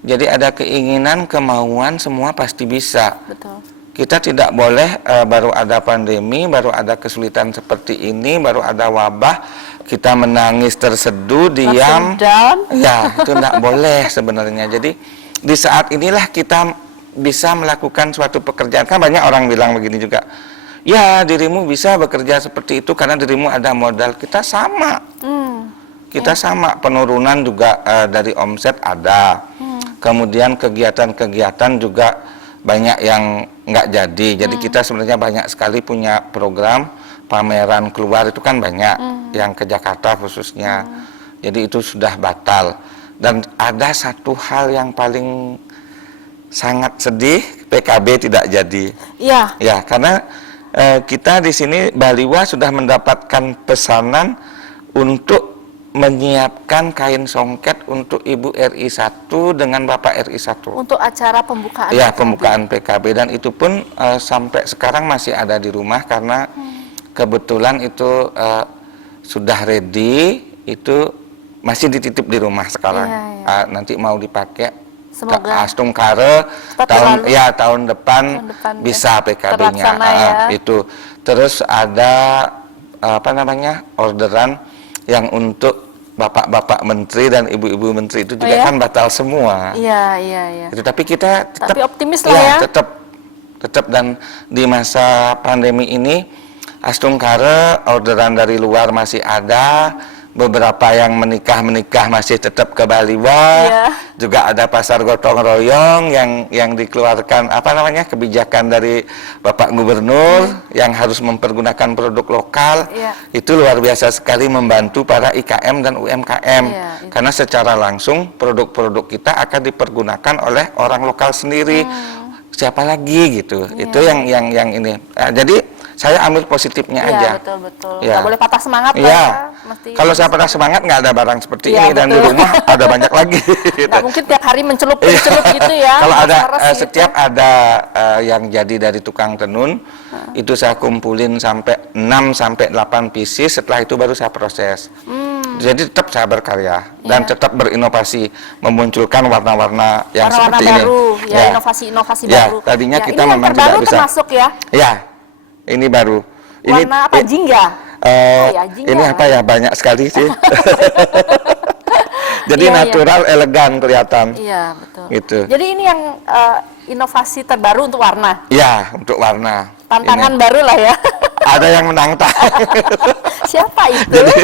jadi ada keinginan, kemauan, semua pasti bisa. Betul. Kita tidak boleh baru ada pandemi, baru ada kesulitan seperti ini, baru ada wabah, kita menangis terseduh, diam. Langsung down. Ya, itu tidak boleh sebenarnya. Jadi di saat inilah kita bisa melakukan suatu pekerjaan. Kan banyak orang bilang begini juga, ya dirimu bisa bekerja seperti itu karena dirimu ada modal. Kita sama. Kita sama, penurunan juga dari omset ada. Kemudian kegiatan-kegiatan juga banyak yang nggak jadi. Jadi kita sebenarnya banyak sekali punya program pameran keluar itu kan banyak, yang ke Jakarta khususnya. Jadi itu sudah batal. Dan ada satu hal yang paling sangat sedih, PKB tidak jadi. Iya. Ya, karena kita di sini Baliwa sudah mendapatkan pesanan untuk menyiapkan kain songket untuk Ibu RI 1 dengan Bapak RI 1. Untuk acara pembukaan. Ya, PKB. pembukaan PKB, dan itu pun sampai sekarang masih ada di rumah karena kebetulan itu sudah ready, itu masih dititip di rumah sekarang. Iya, Nanti mau dipakai Semoga Astung Kare cepat tahun berlalu. tahun depan Tahun depan bisa ya. PKB-nya. Terlaksana ya. Itu. Terus ada orderan yang untuk bapak-bapak menteri dan ibu-ibu menteri itu juga ya? kan batal semua. Iya. Itu, tapi kita tetap optimis lah ya. tetap dan di masa pandemi ini Astung Kare orderan dari luar masih ada, beberapa yang menikah masih tetap ke Baliwa. Iya. Juga ada pasar gotong royong yang dikeluarkan apa namanya kebijakan dari Bapak Gubernur yang harus mempergunakan produk lokal. Iya. Itu luar biasa sekali membantu para IKM dan UMKM. Iya, itu. Karena secara langsung produk-produk kita akan dipergunakan oleh orang lokal sendiri. Siapa lagi gitu. Iya. Itu yang ini. Jadi saya ambil positifnya Iya, aja. betul. Ya. Nggak boleh patah semangat lah Iya. ya. Mesti Kalau saya patah semangat nggak ada barang seperti Iya, ini dan di betul. rumah ada banyak lagi. Gitu. nggak mungkin tiap hari mencelup gitu ya. Kalau ada Meres gitu. setiap ada yang jadi dari tukang tenun, itu saya kumpulin sampai 6 sampai 8 pieces, setelah itu baru saya proses. Jadi tetap saya berkarya dan tetap berinovasi, memunculkan warna-warna yang warna-warna seperti baru, ini. ya, inovasi-inovasi Ya, baru. tadinya Ya, kita ini yang memang terbaru tidak bisa. termasuk ya. Ya, ini baru. Ini Warna apa? Jingga? Ya, jingga. ini apa ya, banyak sekali sih. Jadi Iya, natural, elegan kelihatan. Iya, betul. Gitu. Jadi ini yang inovasi terbaru untuk warna. Ya, untuk warna. Tantangan Ini. baru lah ya. Ada yang menantang. Siapa itu? Jadi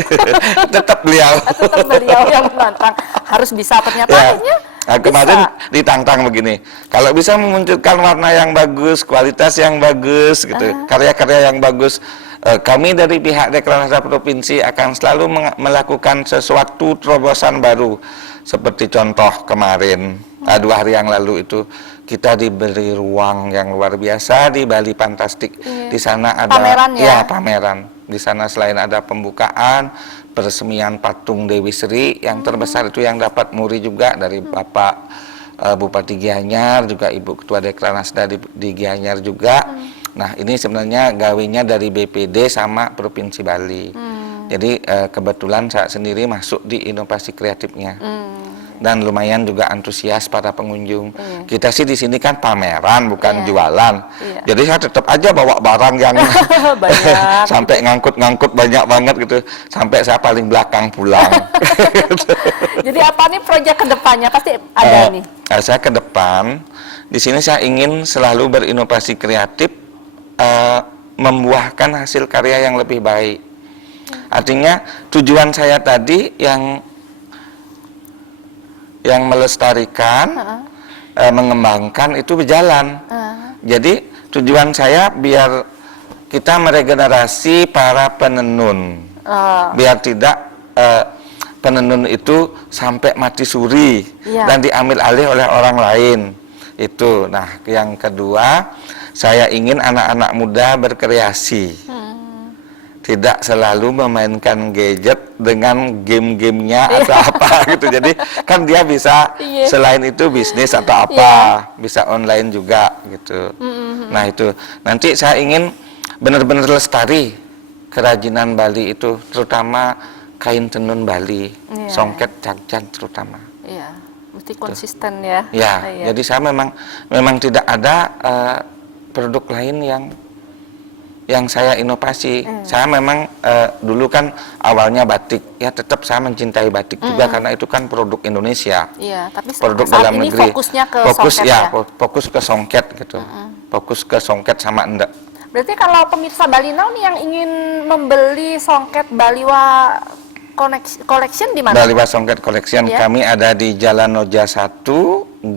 tetap beliau. Tetap beliau yang menantang. Harus bisa ternyata Ya. akhirnya Nah, kemarin bisa. ditantang begini. Kalau bisa memunculkan warna yang bagus, kualitas yang bagus, gitu, karya-karya yang bagus, kami dari pihak Dekranasda Provinsi akan selalu melakukan sesuatu terobosan baru. Seperti contoh kemarin, 2 hari yang lalu itu kita diberi ruang yang luar biasa di Bali Fantastik. Iya. Di sana ada Pameran ya? pameran. Di sana selain ada pembukaan, peresmian patung Dewi Sri yang terbesar itu yang dapat muri juga dari Bapak Bupati Gianyar, juga Ibu Ketua Dekranasda di Gianyar juga. Nah, ini sebenarnya gawinya dari BPD sama Provinsi Bali. Jadi kebetulan saya sendiri masuk di inovasi kreatifnya. Dan lumayan juga antusias para pengunjung. Kita sih di sini kan pameran, bukan jualan. Iya. Jadi saya tetap aja bawa barang yang Banyak. sampai ngangkut-ngangkut banyak banget gitu. Sampai saya paling belakang pulang. Jadi apa nih proyek kedepannya? Pasti ada nih. Saya ke depan, di sini saya ingin selalu berinovasi kreatif, membuahkan hasil karya yang lebih baik. Artinya tujuan saya tadi yang melestarikan, mengembangkan itu berjalan. Jadi tujuan saya biar kita meregenerasi para penenun, biar tidak penenun itu sampai mati suri dan diambil alih oleh orang lain. Itu. Nah, yang kedua, saya ingin anak-anak muda berkreasi. Tidak selalu memainkan gadget dengan game-gamenya atau apa gitu. Jadi kan dia bisa selain itu bisnis atau apa, bisa online juga gitu. Nah itu nanti saya ingin benar-benar lestari kerajinan Bali itu, terutama kain tenun Bali, songket, cagcan terutama. Iya, mesti konsisten ya. Ya, jadi saya memang tidak ada produk lain yang saya inovasi. Saya memang dulu kan awalnya batik, ya tetap saya mencintai batik juga karena itu kan produk Indonesia. Iya, tapi Produk saat dalam ini negeri. fokusnya ke Fokus songket ya. fokus ke songket gitu. Fokus ke songket sama endek. Berarti kalau pemirsa Bali Now nih yang ingin membeli songket Baliwa Collection di mana? Baliwa Songket Collection, kami ada di Jalan Noja 1,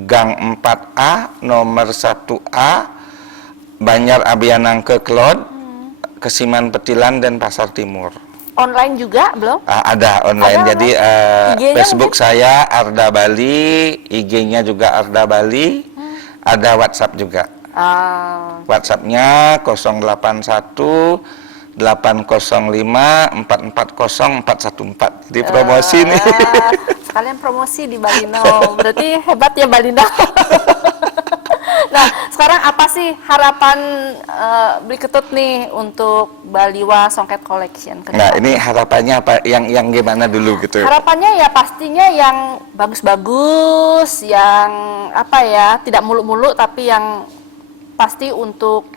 Gang 4A, nomor 1A, Banjar Abianangke Klod, Kesiman Petilan dan Pasar Timur. Online juga belum? Ada online. Ada Jadi Facebook saya Arda Bali, IG-nya juga Arda Bali, ada WhatsApp juga. WhatsApp-nya 081 805 440 414. Jadi promosi nih. Sekalian promosi di Bali Now. Berarti hebat ya Bali Now. Nah, sekarang apa sih harapan Beli Ketut nih untuk Baliwa Songket Collection? Nah, ini harapannya apa? Yang gimana dulu gitu? Harapannya ya pastinya yang bagus-bagus, yang apa ya, tidak muluk-muluk tapi yang pasti untuk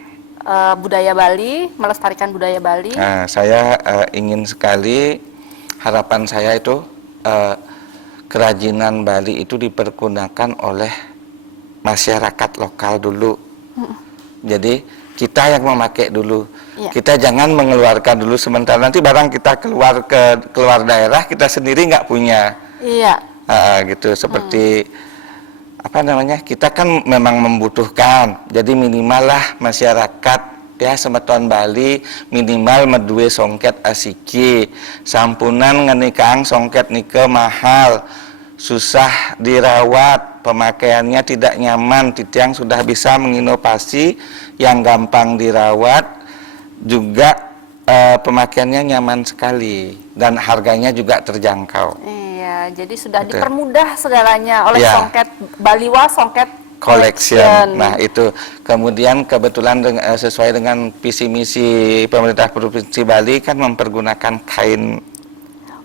budaya Bali, melestarikan budaya Bali. Nah, saya ingin sekali, harapan saya itu kerajinan Bali itu dipergunakan oleh masyarakat lokal dulu. Jadi kita yang memakai dulu. Iya. Kita jangan mengeluarkan dulu sementara nanti barang kita keluar daerah kita sendiri nggak punya. Iya. Gitu seperti apa namanya, kita kan memang membutuhkan, jadi minimal lah masyarakat ya semeton Bali minimal medue songket asiki, sampunan ngenikang songket nike mahal, susah dirawat, pemakaiannya tidak nyaman. Titiang sudah bisa menginovasi yang gampang dirawat juga, pemakaiannya nyaman sekali dan harganya juga terjangkau. Iya, jadi sudah Betul. dipermudah segalanya oleh Ya. Songket Baliwa Songket Collection. Nah itu kemudian kebetulan sesuai dengan visi misi pemerintah Provinsi Bali kan mempergunakan kain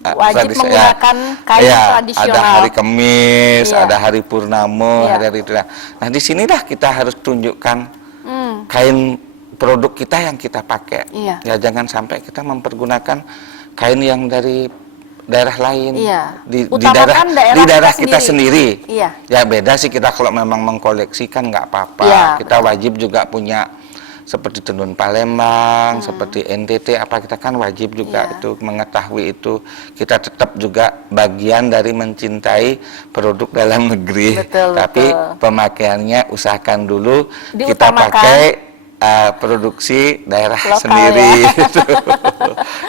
wajib tradisi- menggunakan kain ya, tradisional. ada hari Kemis, Iya. ada hari Purnamo, Iya. hari itu. Nah di sinilah kita harus tunjukkan Hmm, kain produk kita yang kita pakai. Iya. Ya jangan sampai kita mempergunakan kain yang dari daerah lain. Iya. Di Utamakan daerah daerah kita kita sendiri. Iya. Ya beda sih kita kalau memang mengkoleksi kan nggak apa-apa. Iya, Kita wajib juga punya seperti tenun Palembang, seperti NTT apa kita kan wajib juga Iya. itu mengetahui itu. Kita tetap juga bagian dari mencintai produk dalam negeri. Betul, Tapi betul. pemakaiannya usahakan dulu kita Diutamakan. pakai produksi daerah Lokal, sendiri. ya.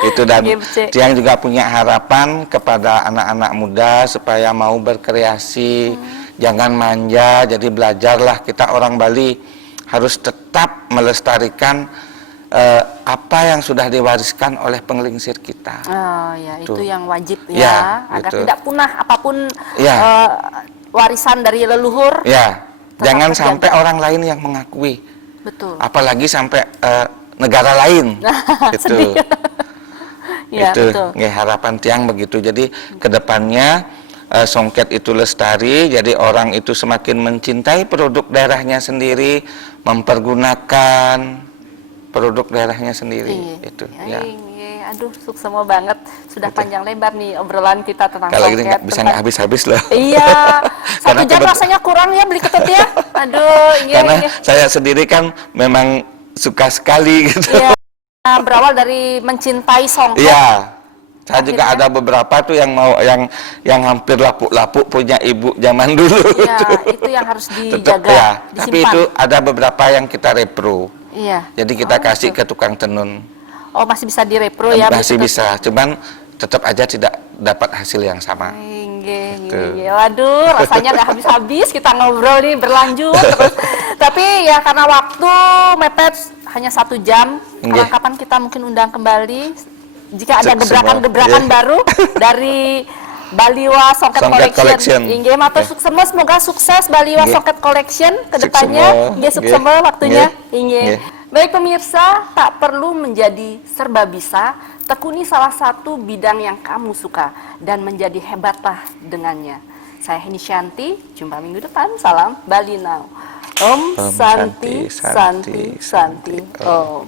Itu dan GBC. Tiang juga punya harapan kepada anak-anak muda supaya mau berkreasi, jangan manja, jadi belajarlah. Kita orang Bali harus tetap melestarikan apa yang sudah diwariskan oleh penglingsir kita. Oh ya, itu Tuh. yang wajib ya, Ya, agar gitu. tidak punah apapun Ya. warisan dari leluhur. Ya, Tetap jangan terjaga. sampai orang lain yang mengakui, Betul. apalagi sampai negara lain. Gitu. Sedih. Ya, Itu betul. nggih, harapan Tiang begitu. Jadi kedepannya songket itu lestari, jadi orang itu semakin mencintai produk daerahnya sendiri, mempergunakan produk daerahnya sendiri. Iya. Itu Ya, ya. iya. Aduh, suksema banget. Sudah panjang lebar nih obrolan kita tentang Kalau ini songket. nggak bisa tentang- nggak habis-habis loh. Iya, Karena 1 jam rasanya kurang ya beli ketut ya. Aduh, iya. Karena iya. saya sendiri kan memang suka sekali gitu. Iya. Nah, berawal dari mencintai songket. Iya. Saya juga Akhirnya? ada beberapa tuh yang mau yang hampir lapuk-lapuk punya ibu zaman dulu. Iya, itu yang harus Tetap dijaga, ya. Tapi disimpan. itu ada beberapa yang kita repro. Iya. Jadi kita Oh, kasih gitu. ke tukang tenun. Oh, masih bisa direpro ya? Masih begitu? bisa, cuman tetap aja tidak dapat hasil yang sama. Nggih, Gitu. nggih. Waduh, rasanya nggak habis-habis kita ngobrol nih, berlanjut terus. Tapi ya karena waktu mepet hanya 1 jam, Nggih. kapan kita mungkin undang kembali jika ada Semua, gebrakan-gebrakan nggih. baru dari Baliwa Songket Songket Collection. Collection. Nggih, matur Nggih. suksema, semoga sukses Baliwa Nggih. Songket Collection ke Suksema, depannya. Nggih, suksema nggih. waktunya. Nggih. Nggih. Nggih. Baik pemirsa, tak perlu menjadi serba bisa, tekuni salah satu bidang yang kamu suka dan menjadi hebatlah dengannya. Saya Heni Shanti, jumpa minggu depan. Salam Bali Now. Om Om Santi, Santi, Santi, Santi, Santi, Om.